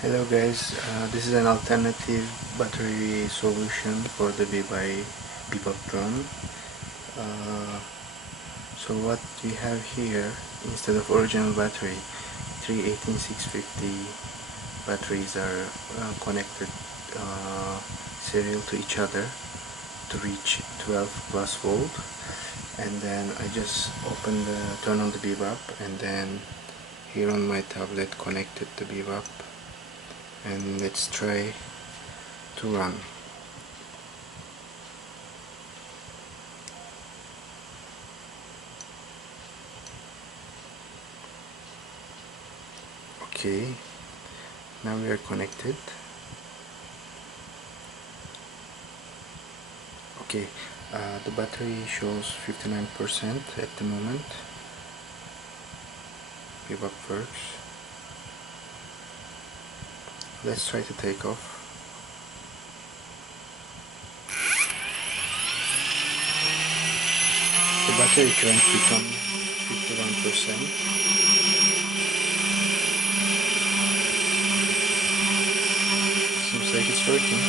Hello guys, this is an alternative battery solution for the Bebop drone. So what we have here, instead of original battery, three 18650 batteries are connected serial to each other to reach 12 plus volt. And then I just turn on the Bebop, and then here on my tablet connected the Bebop, and let's try to run. Okay, now we are connected. Okay, the battery shows 59% at the moment. Bebop works. Let's try to take off. The battery current become 51%. Seems like it's working.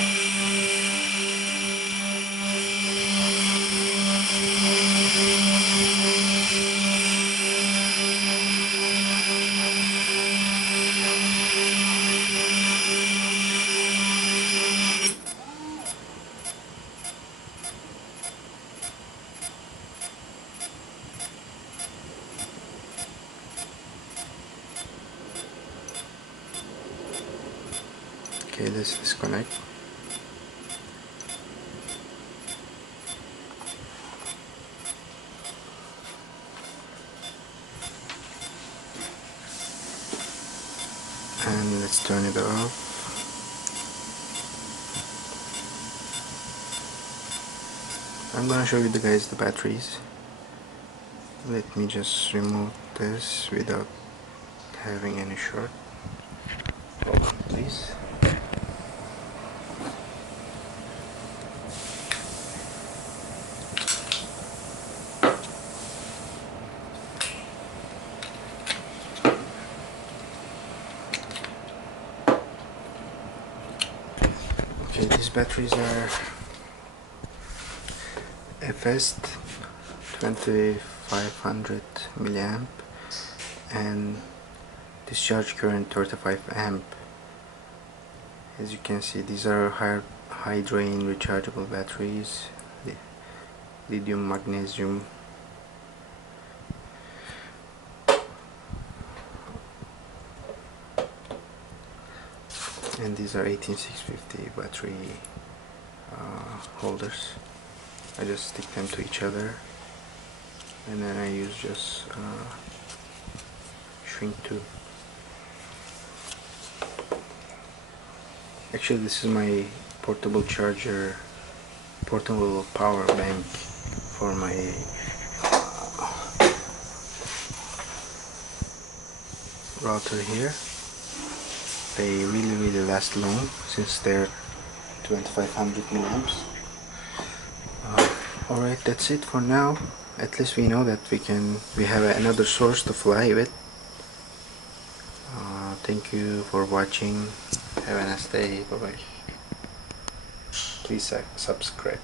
Okay, let's disconnect. And let's turn it off. I'm gonna show you guys the batteries. Let me just remove this without having any short. Hold on, please. Okay, these batteries are FS 2500 milliamp and discharge current 35 amp. As you can see, these are high drain rechargeable batteries, lithium magnesium. And these are 18650 battery holders. I just stick them to each other, and then I use just shrink tube. Actually, this is my portable charger, portable power bank for my router here. They really last long since they're 2500 milliamps. Alright, that's it for now. At least we know that we have another source to fly with. Thank you for watching. Have a nice day. Bye bye. Please subscribe.